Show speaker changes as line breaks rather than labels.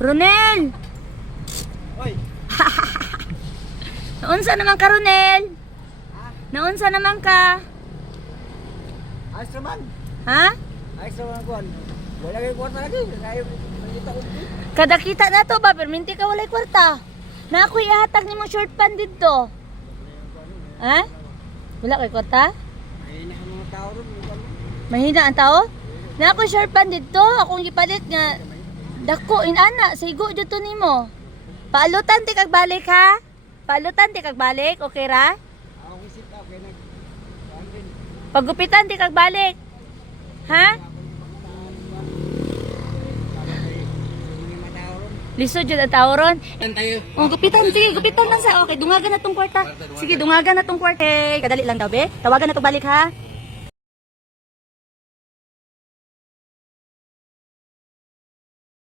Ronel!
Oy,
Naunsa naman ka, Ronel? Naunsa naman ka?
ayos naman.
Ha?
Ayos naman kuan. Wala kay kwarta lagi. Ko.
Kada kita na to ba, perminti ka walay kwarta. Na ako ihatag ni mo short pan dito. Ha? Wala kay kwarta?
Ay na mga tao ron.
Mahina ang tao? Na ako short pan dito, akong gipalit nga dako inana, sigo dito nimo. Paalutan ti kag balik ha? Paalutan ti kag balik, okay ra? Pagupitan ti kag balik. Ha? Lisod jud ang tao ron.
Tan tayo.
Oh, gupitan, sige, gupitan lang sa. Okay, dungagan na tong kwarta. Sige, dungagan na tong kwarta. Kadali lang daw, be. Tawagan na to balik, ha?